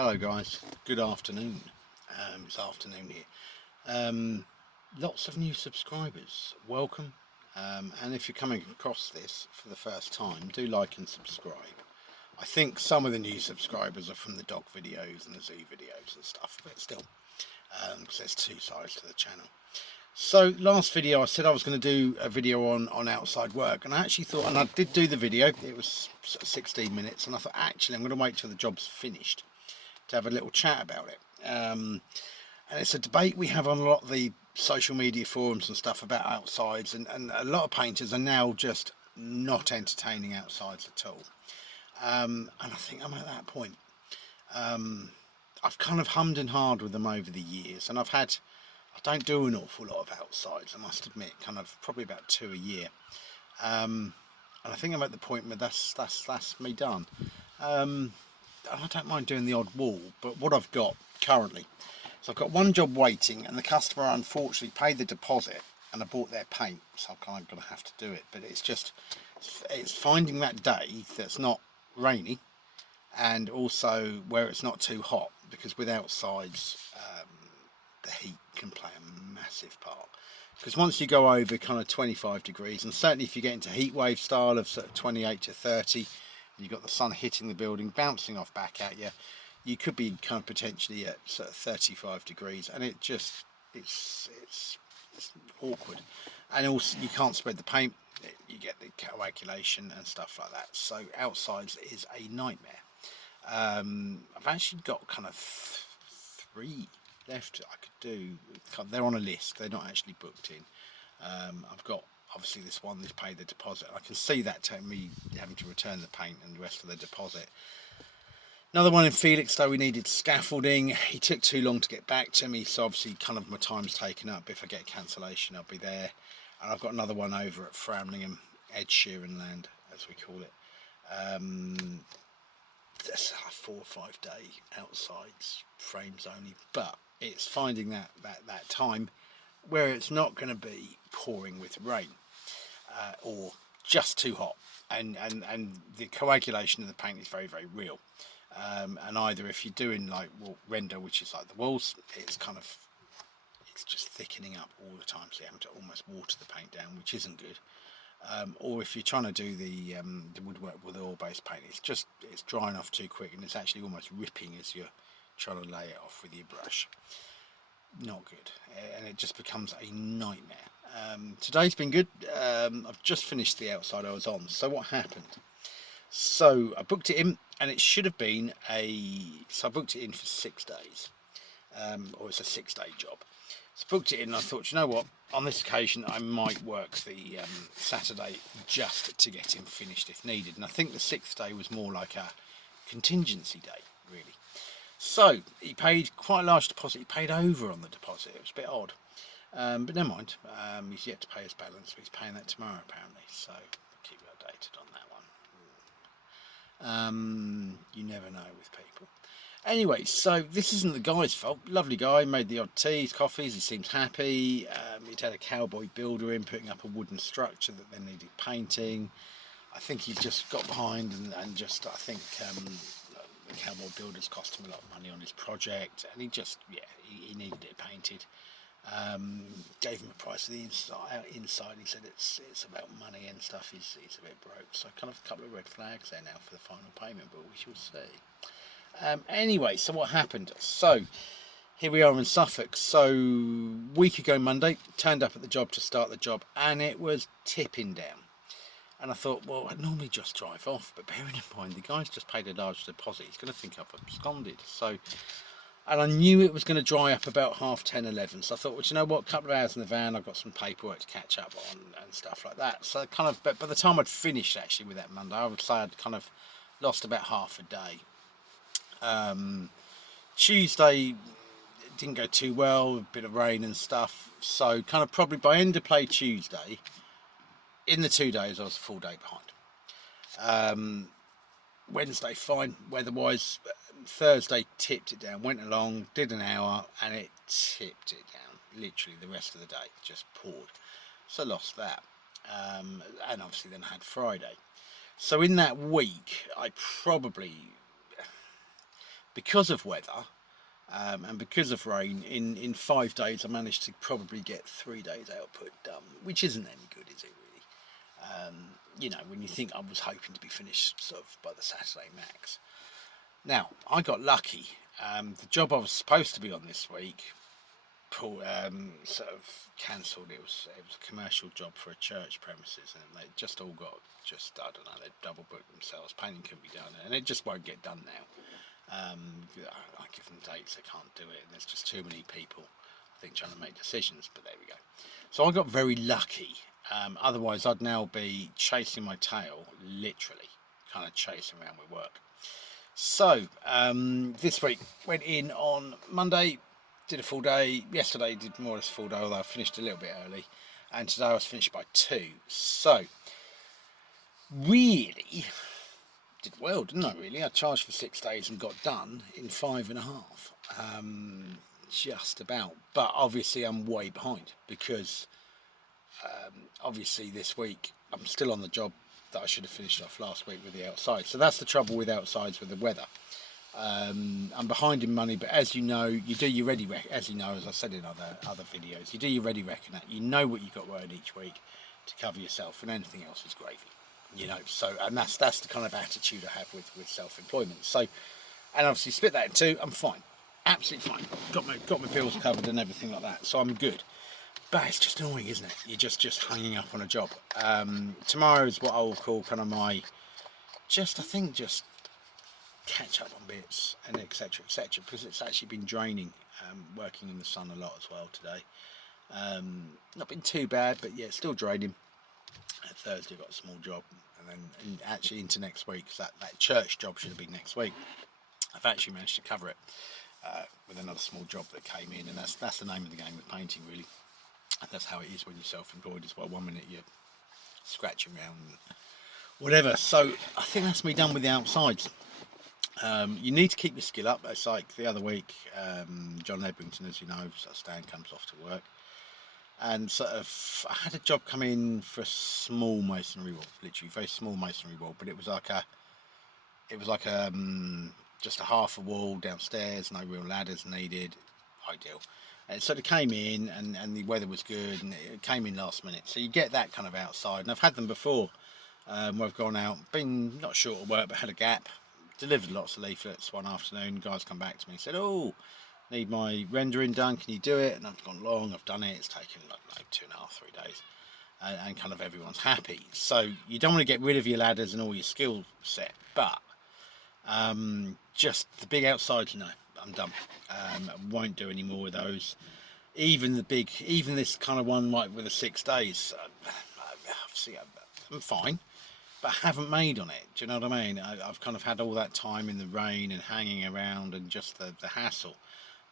Hello guys, good afternoon. It's afternoon here. Lots of new subscribers, welcome. And if you're coming across this for the first time, do like and subscribe. I think some of the new subscribers are from the dog videos and the zoo videos and stuff, but still, because there's two sides to the channel. So last video I said I was going to do a video on outside work, and I actually thought, and I did do the video, it was 16 minutes, and I thought actually I'm going to wait till the job's finished to have a little chat about it. And it's a debate we have on a lot of the social media forums and stuff about outsides, and a lot of painters are now just not entertaining outsides at all. And I think I'm at that point. I've kind of hummed and hawed with them over the years, and I don't do an awful lot of outsides, I must admit, kind of probably about 2 a year. And I think I'm at the point where that's me done. I don't mind doing the odd wall, but what I've got currently, so I've got one job waiting, and the customer unfortunately paid the deposit and I bought their paint, so I'm kind of going to have to do it. But it's finding that day that's not rainy, and also where it's not too hot, because with outsides the heat can play a massive part. Because once you go over kind of 25 degrees, and certainly if you get into heat wave style of sort of 28 to 30, you've got the sun hitting the building, bouncing off back at you, you could be kind of potentially at sort of 35 degrees, and it's awkward. And also you can't spread the paint, you get the coagulation and stuff like that. So outsides is a nightmare. I've actually got kind of 3 left I could do. They're on a list, they're not actually booked in. I've got obviously this one that's paid the deposit. I can see that taking me having to return the paint and the rest of the deposit. Another one in Felixstowe, we needed scaffolding. He took too long to get back to me, so obviously kind of my time's taken up. If I get a cancellation, I'll be there. And I've got another one over at Framlingham, Ed Sheeran Land, as we call it. That's a 4 or 5 day outsides, frames only, but it's finding that time where it's not going to be pouring with rain or just too hot, and the coagulation of the paint is very, very real. And either if you're doing like render, which is like the walls, it's just thickening up all the time, so you have to almost water the paint down, which isn't good. Or if you're trying to do the woodwork with oil-based paint, it's drying off too quick, and it's actually almost ripping as you're trying to lay it off with your brush. Not good, and it just becomes a nightmare. Today's been good. I've just finished the outside I was on. So what happened? So I booked it in, and it should have been so I booked it in for 6 days, or it's a 6-day job. So I booked it in, and I thought, you know what, on this occasion I might work the Saturday just to get him finished if needed. And I think the 6th day was more like a contingency day, really. So he paid quite a large deposit. He paid over on the deposit. It was a bit odd, but never mind. He's yet to pay his balance, but he's paying that tomorrow apparently, so I'll keep you updated on that one. You never know with people. Anyway, so this isn't the guy's fault. Lovely guy, made the odd teas, coffees, he seems happy. He'd had a cowboy builder in putting up a wooden structure that then needed painting. I think he just got behind and just, I think the cowboy builders cost him a lot of money on his project, and he just, he needed it painted. Gave him a price of the inside. He said it's about money and stuff. He's a bit broke, so kind of a couple of red flags there now for the final payment, but we shall see. Anyway, so what happened? So here we are in Suffolk. So week ago Monday, turned up at the job to start the job, and it was tipping down. And I thought, well, I'd normally just drive off, but bearing in mind the guy's just paid a large deposit, he's going to think I've absconded. So, and I knew it was going to dry up about 10:30, 11. So I thought, well, you know what, a couple of hours in the van, I've got some paperwork to catch up on and stuff like that. So kind of, but by the time I'd finished actually with that Monday, I would say I'd kind of lost about half a day. Tuesday it didn't go too well, a bit of rain and stuff. So kind of probably by end of play Tuesday, in the 2 days I was a full day behind. Wednesday fine weather-wise. Thursday tipped it down, went along, did an hour, and it tipped it down. Literally the rest of the day just poured. So lost that. And obviously then had Friday. So in that week I probably because of weather and because of rain, in 5 days I managed to probably get 3 days output done, which isn't any good, is it really? You know, when you think I was hoping to be finished sort of by the Saturday max. Now, I got lucky. The job I was supposed to be on this week sort of cancelled. It was a commercial job for a church premises, and they just all got I don't know, they double booked themselves. Painting couldn't be done, and it just won't get done now. I give them dates, they can't do it, and there's just too many people, I think, trying to make decisions. But there we go. So I got very lucky. Otherwise, I'd now be chasing my tail, literally, kind of chasing around with work. So this week went in on Monday, did a full day. Yesterday did more or less a full day, although I finished a little bit early, and today I was finished by 2. So really did well, didn't I? Really, I charged for 6 days and got done in 5.5, just about. But obviously I'm way behind because obviously this week I'm still on the job that I should have finished off last week with the outside. So that's the trouble with outsides, with the weather. I'm behind in money, but as you know, you do your ready as you know, as I said in other videos, you do your ready reckon. You know what you've got to earn each week to cover yourself, and anything else is gravy. You know, so, and that's the kind of attitude I have with self-employment. So, and obviously split that in 2, I'm fine, absolutely fine. Got my bills covered and everything like that, so I'm good. But it's just annoying, isn't it? You're just hanging up on a job. Tomorrow is what I will call kind of my, just catch up on bits and etc, because it's actually been draining, working in the sun a lot as well today. Not been too bad, but yeah, it's still draining. Thursday I've got a small job, and then actually into next week, because that church job should have been next week. I've actually managed to cover it with another small job that came in, and that's the name of the game with painting, really. And that's how it is when you're self-employed as well. 1 minute you're scratching around and whatever. So I think that's me done with the outsides. You need to keep your skill up. It's like the other week, John Edrington, as you know, sort of Stan comes off to work, and sort of I had a job come in for a small masonry wall, literally very small masonry wall, but it was like just a half a wall downstairs, no real ladders needed, ideal. And so it came in, and the weather was good, and it came in last minute. So you get that kind of outside, and I've had them before, where I've gone out, been not short of work, but had a gap, delivered lots of leaflets one afternoon. Guys come back to me and said, "Oh, need my rendering done, can you do it?" And I've gone long, I've done it, it's taken like 2.5, 3 days, and kind of everyone's happy. So you don't want to get rid of your ladders and all your skill set, but just the big outsides, no, I'm done. I won't do any more of those. Even this kind of one, like with the 6 days, obviously I'm fine, but I haven't made on it. Do you know what I mean? I've kind of had all that time in the rain and hanging around and just the hassle,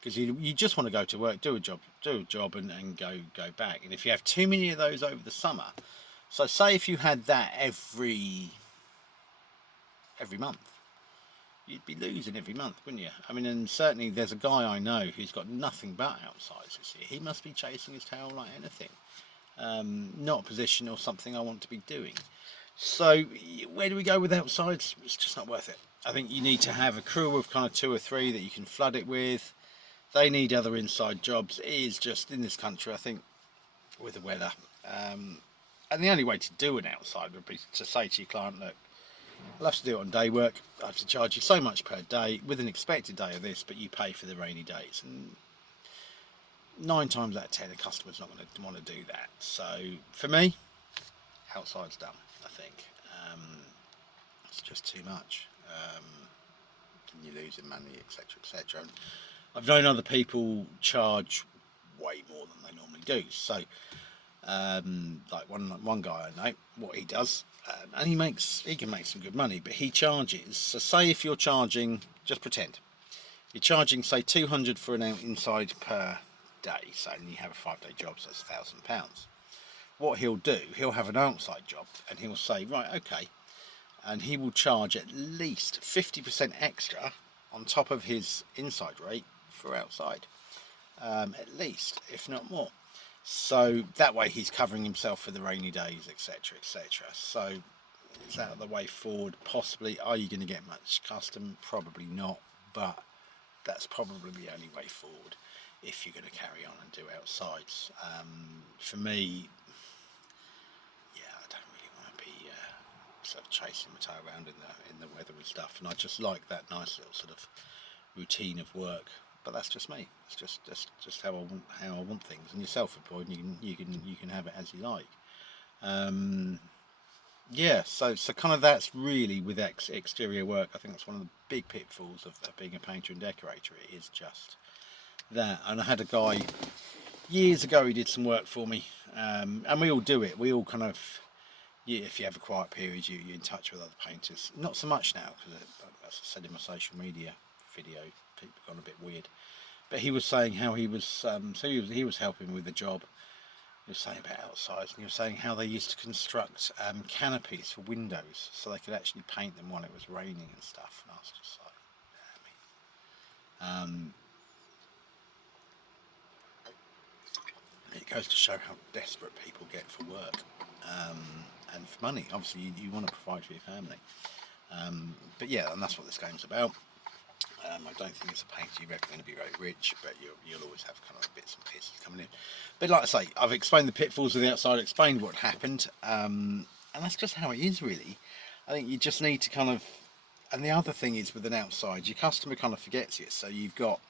because you just want to go to work, do a job, and go back. And if you have too many of those over the summer, so say if you had that every month, you'd be losing every month, wouldn't you? I mean, and certainly there's a guy I know who's got nothing but outsides this year. He must be chasing his tail like anything. Not a position or something I want to be doing. So where do we go with outsides? It's just not worth it. I think you need to have a crew of kind of 2 or 3 that you can flood it with. They need other inside jobs. It is just, in this country, I think, with the weather. And the only way to do an outside would be to say to your client, look, I'll have to do it on day work. I have to charge you so much per day with an expected day of this, but you pay for the rainy days. And 9 times out of 10, a customer's not going to want to do that. So for me, outside's done, I think. It's just too much. You're losing money, etc. And I've known other people charge way more than they normally do. So like one guy I know, what he does, and he can make some good money, but he charges, so say if you're charging, just pretend you're charging say 200 for an inside per day, so and you have a 5-day job, so that's £1,000. What he'll do, he'll have an outside job, and he'll say, right, okay, and he will charge at least 50% extra on top of his inside rate for outside, at least, if not more. So that way he's covering himself for the rainy days, etc. So is that the way forward? Possibly. Are you going to get much custom? Probably not, but that's probably the only way forward if you're going to carry on and do outsides. For me, yeah, I don't really want to be sort of chasing my tail around in the weather and stuff, and I just like that nice little sort of routine of work. But that's just me. It's just how I want things. And you're self-employed, and you can have it as you like. Yeah, so kind of that's really with exterior work. I think that's one of the big pitfalls of being a painter and decorator. It is just that. And I had a guy years ago, he did some work for me, and we all do it. We all kind of, yeah, if you have a quiet period, you're in touch with other painters. Not so much now, because as I said in my social media video, people have gone a bit weird. But he was saying how he was, so he was helping with the job. He was saying about outsides, and he was saying how they used to construct canopies for windows so they could actually paint them when it was raining and stuff. And I was just like, damn. It goes to show how desperate people get for work and for money. Obviously, you want to provide for your family. But yeah, and that's what this game's about. I don't think it's a painter you're ever going to be very rich, but you'll always have kind of bits and pieces coming in. But like I say, I've explained the pitfalls of the outside, explained what happened, and that's just how it is, really. I think you just need to kind of, and the other thing is with an outside, your customer kind of forgets it. So you've got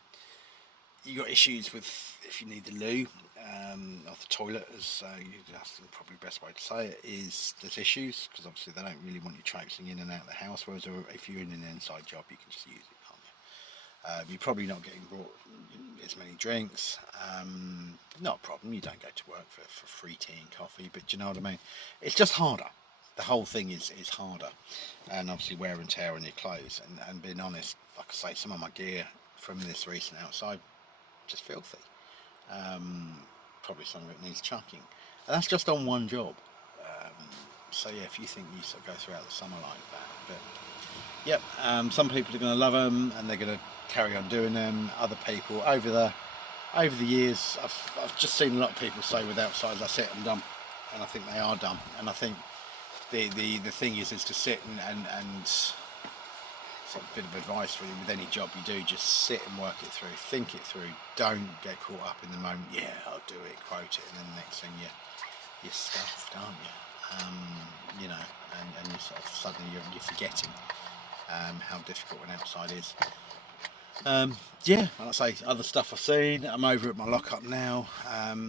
issues with if you need the loo or the toilet, as that's probably the best way to say it, is there's issues because obviously they don't really want you traipsing in and out of the house, whereas if you're in an inside job you can just use it, can't you? You're probably not getting brought as many drinks, not a problem, you don't go to work for free tea and coffee, but do you know what I mean? It's just harder. The whole thing is harder, and obviously wear and tear on your clothes, and being honest, like I say, some of my gear from this recent outside just filthy. Probably some of it needs chucking, and that's just on one job. So yeah, if you think you sort of go throughout the summer like that, but yep, some people are going to love them and they're going to carry on doing them. Other people over the years, I've just seen a lot of people say with outsides, that's it, I'm done, and I think they are done. And I think the thing is to sit and a bit of advice really with any job you do, just sit and work it through, think it through, don't get caught up in the moment. Yeah, I'll do it, quote it, and then the next thing you're stuffed, aren't you? You know, and you sort of suddenly you're forgetting how difficult an outside is. Yeah, like I say, other stuff I've seen, I'm over at my lockup now,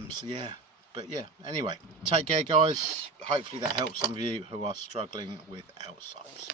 so yeah. But yeah, anyway, take care guys, hopefully that helps some of you who are struggling with outsides.